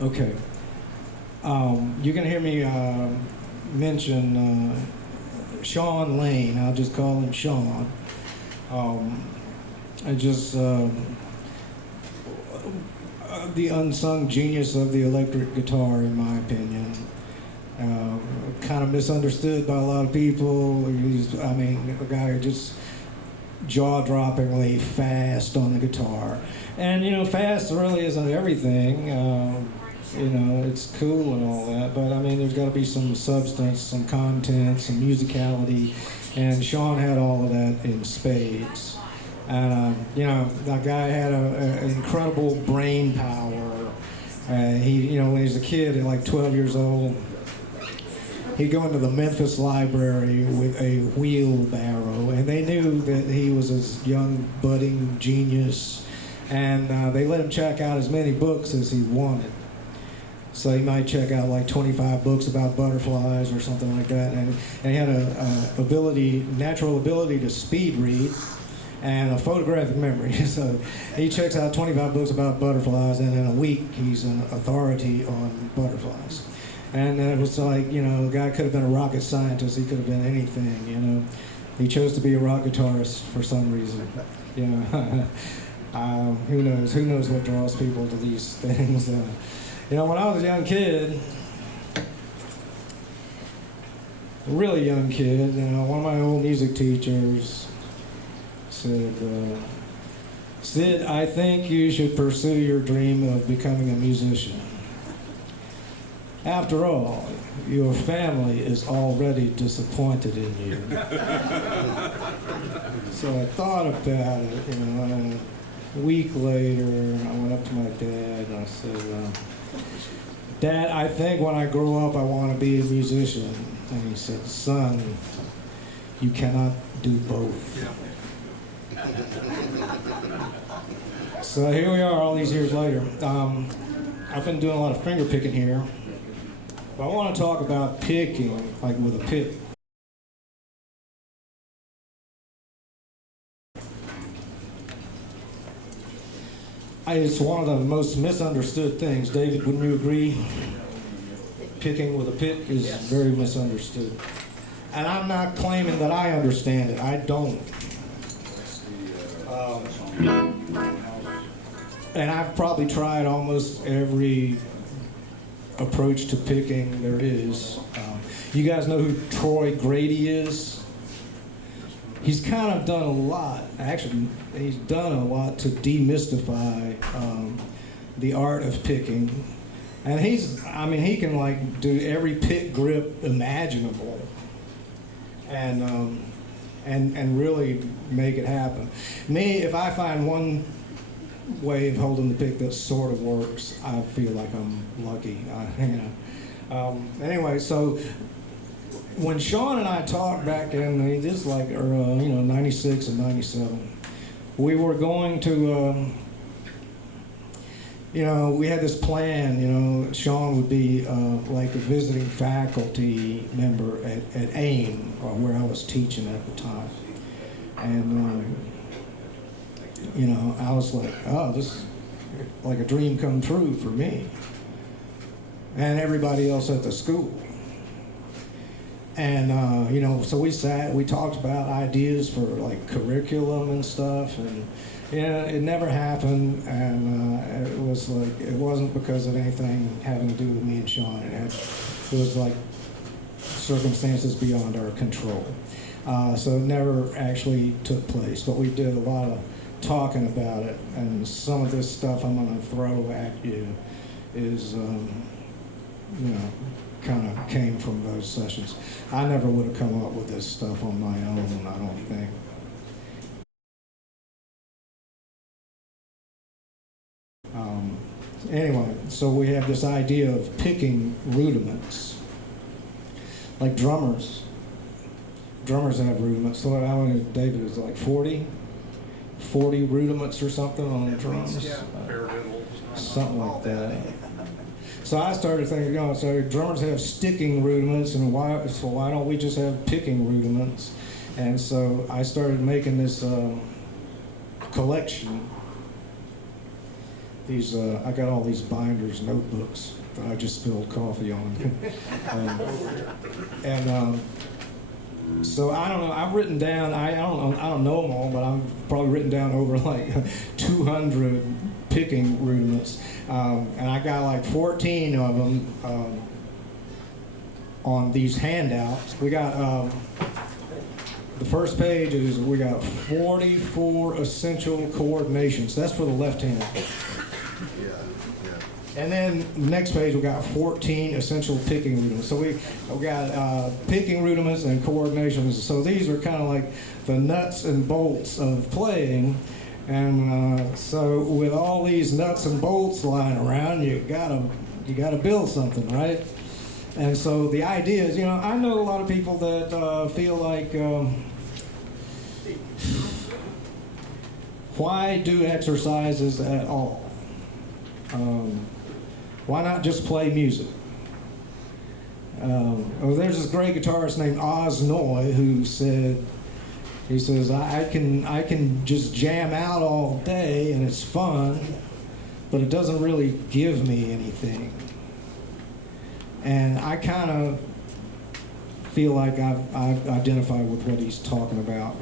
Okay. You can hear me mention Shawn Lane. I'll just call him Shawn. I just the unsung genius of the electric guitar, in my opinion. Kind of misunderstood by a lot of people. I mean, a guy who just jaw-droppingly fast on the guitar. And, you know, fast really isn't everything. You know, it's cool and all that, but I mean, there's got to be some substance, some content, some musicality, and Shawn had all of that in spades. And, you know, that guy had an incredible brain power. You know, when he was a kid, at like 12 years old, he'd go into the Memphis library with a wheelbarrow, and they knew that he was this young, budding genius, and they let him check out as many books as he wanted. So he might check out like 25 books about butterflies or something like that, and he had a natural ability to speed read and a photographic memory. So he checks out 25 books about butterflies, and in a week he's an authority on butterflies. And it was like, you know, the guy could have been a rocket scientist, he could have been anything, you know. He chose to be a rock guitarist for some reason, you know. Who knows what draws people to these things. You know, when I was a young kid, a really young kid, you know, one of my old music teachers said, Sid, I think you should pursue your dream of becoming a musician. After all, your family is already disappointed in you. So I thought about it, you know, and a week later, I went up to my dad and I said, Dad, I think when I grow up, I want to be a musician. And he said, son, you cannot do both. So here we are all these years later. I've been doing a lot of finger picking here. But I want to talk about picking, like with a pick. It's one of the most misunderstood things. David, wouldn't you agree? Picking with a pick is very misunderstood. And I'm not claiming that I understand it. I don't. And I've probably tried almost every approach to picking there is. You guys know who Troy Grady is? He's kind of done a lot. Actually, he's done a lot to demystify the art of picking. And he can like do every pick grip imaginable, and really make it happen. Me, if I find one way of holding the pick that sort of works, I feel like I'm lucky. Anyway, so when Shawn and I talked back in this like 96 and 97, we were going to we had this plan. Shawn would be like a visiting faculty member at AIM, or where I was teaching at the time, and I was like, oh, this is like a dream come true for me and everybody else at the school. And so we talked about ideas for like curriculum and stuff, and it never happened. And it was like, it wasn't because of anything having to do with me and Shawn. It was like circumstances beyond our control. So it never actually took place, but we did a lot of talking about it, and some of this stuff I'm going to throw at you is, kind of came from those sessions. I never would have come up with this stuff on my own, I don't think. Anyway, so we have this idea of picking rudiments. Like drummers have rudiments. So I mean, David is like 40 rudiments or something on the drums. Yeah, something like that. So I started thinking, so drummers have sticking rudiments, and why don't we just have picking rudiments? And so I started making this collection these, I got all these binders, notebooks that I just spilled coffee on. So I don't know, I've written down, I don't know them all, but I've probably written down over like 200 picking rudiments. And I got like 14 of them on these handouts. We got, the first page is, we got 44 essential coordinations. That's for the left hand. And then next page we got 14 essential picking rudiments. So we got picking rudiments and coordinations. So these are kind of like the nuts and bolts of playing. And so with all these nuts and bolts lying around, you gotta build something, right? And so the idea is, I know a lot of people that feel like, why do exercises at all? Why not just play music? There's this great guitarist named Oz Noy who says, I can just jam out all day and it's fun, but it doesn't really give me anything. And I kind of feel like I've identified with what he's talking about.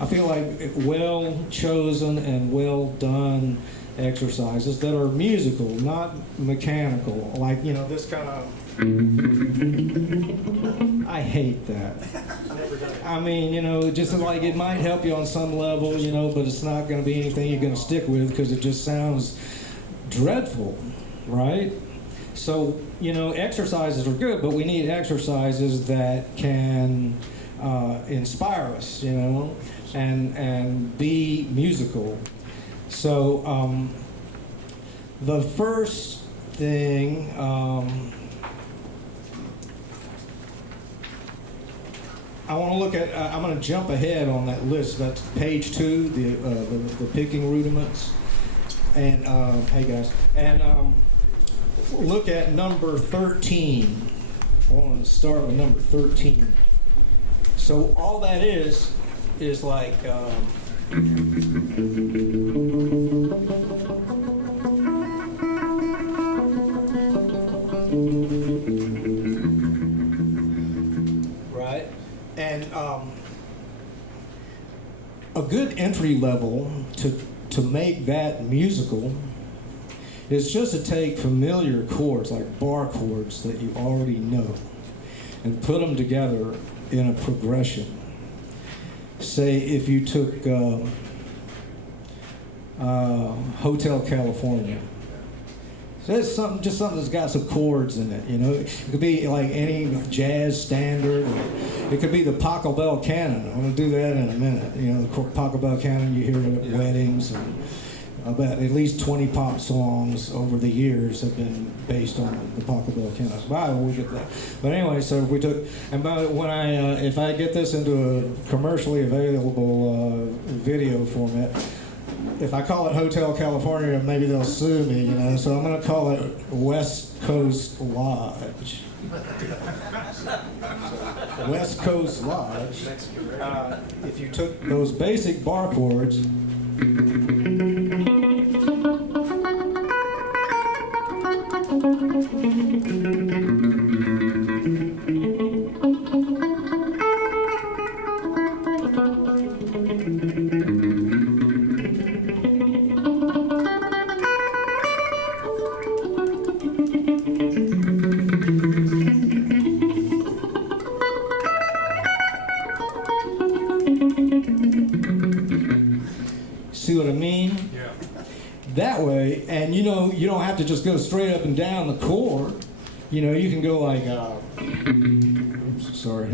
I feel like well chosen and well done exercises that are musical, not mechanical, like this kind of. I hate that. I mean, just like it might help you on some level, but it's not going to be anything you're going to stick with because it just sounds dreadful, right? So, exercises are good, but we need exercises that can inspire us, and be musical. So, the first thing, I want to look at, I'm going to jump ahead on that list. That's page 2, the picking rudiments. And, hey guys, and look at number 13. I want to start with number 13. So all that is like, right? And a good entry level to make that musical is just to take familiar chords, like bar chords that you already know, and put them together in a progression. Say if you took Hotel California. So it's something that's got some chords in it, It could be like any jazz standard. It could be the Pachelbel canon. I'm going to do that in a minute. The Pachelbel canon, you hear it at weddings. And about at least 20 pop songs over the years have been based on the Pachelbel canon. Wow, we'll get that. But anyway, so if we took, and when if I get this into a commercially available video format, if I call it Hotel California, maybe they'll sue me, So I'm going to call it West Coast Lodge. West Coast Lodge. If you took those basic bar chords. See what I mean? Yeah. That way, and you don't have to just go straight up and down the chord. You can go like, oops, sorry.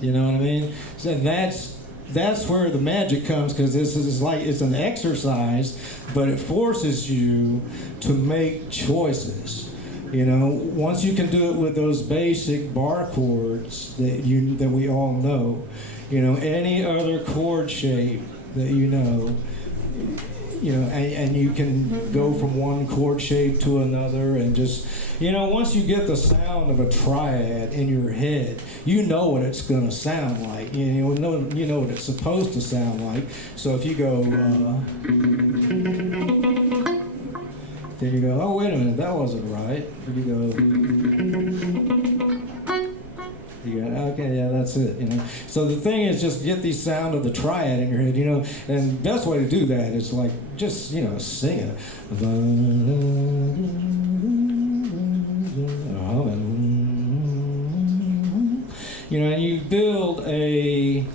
You know what I mean? So that's where the magic comes, because this is like, it's an exercise, but it forces you to make choices. Once you can do it with those basic bar chords that we all know, any other chord shape that and you can go from one chord shape to another, and just, once you get the sound of a triad in your head, you know what it's going to sound like. You know what it's supposed to sound like. So if you go, then you go, oh, wait a minute, that wasn't right. You go, okay, yeah, that's it, So the thing is, just get the sound of the triad in your head, and the best way to do that is like, just, sing it. And you build a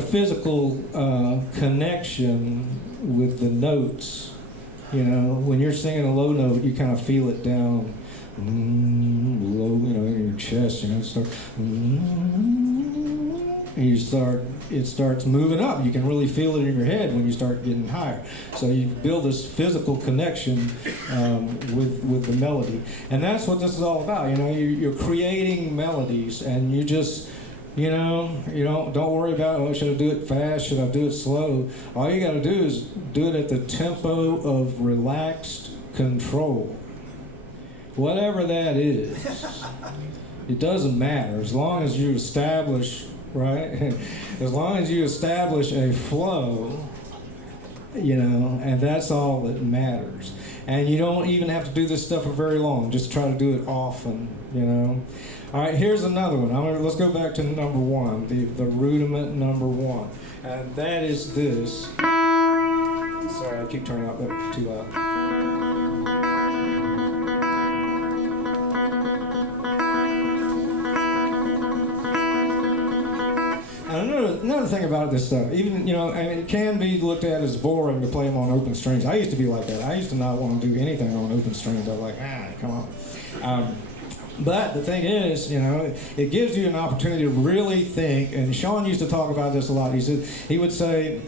physical connection with the notes. When you're singing a low note, you kind of feel it down low, in your chest, it starts moving up. You can really feel it in your head when you start getting higher. So you build this physical connection with the melody, and that's what this is all about. You're creating melodies, and you just, don't worry about, oh, should I do it fast? Should I do it slow? All you got to do is do it at the tempo of relaxed control. Whatever that is, it doesn't matter as long as you establish, right? As long as you establish a flow, and that's all that matters. And you don't even have to do this stuff for very long. Just try to do it often, All right, here's another one. Let's go back to number one, the rudiment number one. And that is this. Sorry, I keep turning up that too loud. Another thing about this stuff, even, it can be looked at as boring to play them on open strings. I used to be like that. I used to not want to do anything on open strings. I was like, come on. But the thing is, it gives you an opportunity to really think, and Shawn used to talk about this a lot. He would say,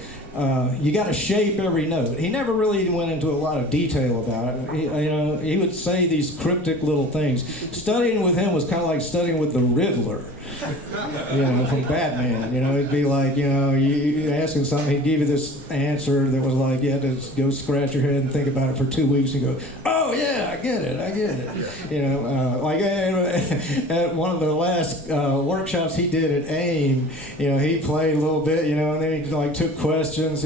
you got to shape every note. He never really went into a lot of detail about it. He would say these cryptic little things. Studying with him was kind of like studying with the Riddler, from Batman. It'd be like, you ask him something, he'd give you this answer that was like, you had to go scratch your head and think about it for 2 weeks and go, oh yeah, I get it. Like at one of the last workshops he did at AIM, he played a little bit, and then he took questions,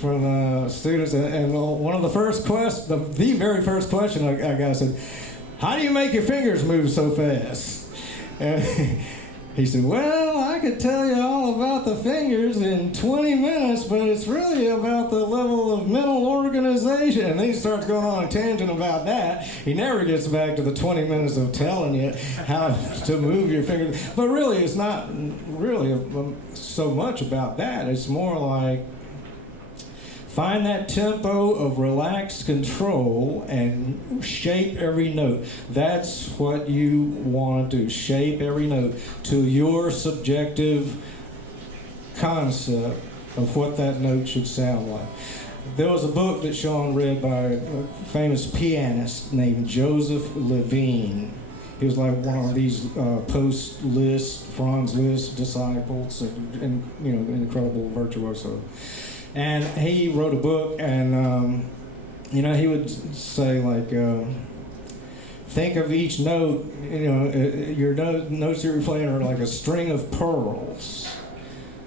from students, and one of the first the very first question I got said, how do you make your fingers move so fast? And he said, well, I could tell you all about the fingers in 20 minutes, but it's really about the level of mental organization. And then he starts going on a tangent about that. He never gets back to the 20 minutes of telling you how to move your fingers. But really, it's not really so much about that. It's more like, find that tempo of relaxed control and shape every note. That's what you want to do. Shape every note to your subjective concept of what that note should sound like. There was a book that Shawn read by a famous pianist named Joseph Levine. He was like one of these post-Liszt, Franz Liszt disciples, and incredible virtuoso. And he wrote a book, and he would say, like, think of each note. Your notes you're playing are like a string of pearls.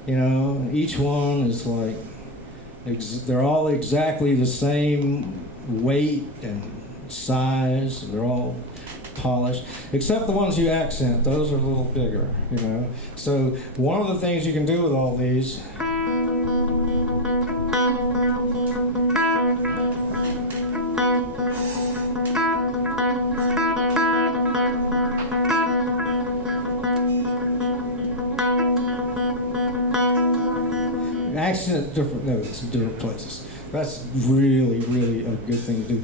Each one is like, they're all exactly the same weight and size. They're all polished, except the ones you accent. Those are a little bigger. So one of the things you can do with all these. Accent different notes in different places. That's really, really a good thing to do.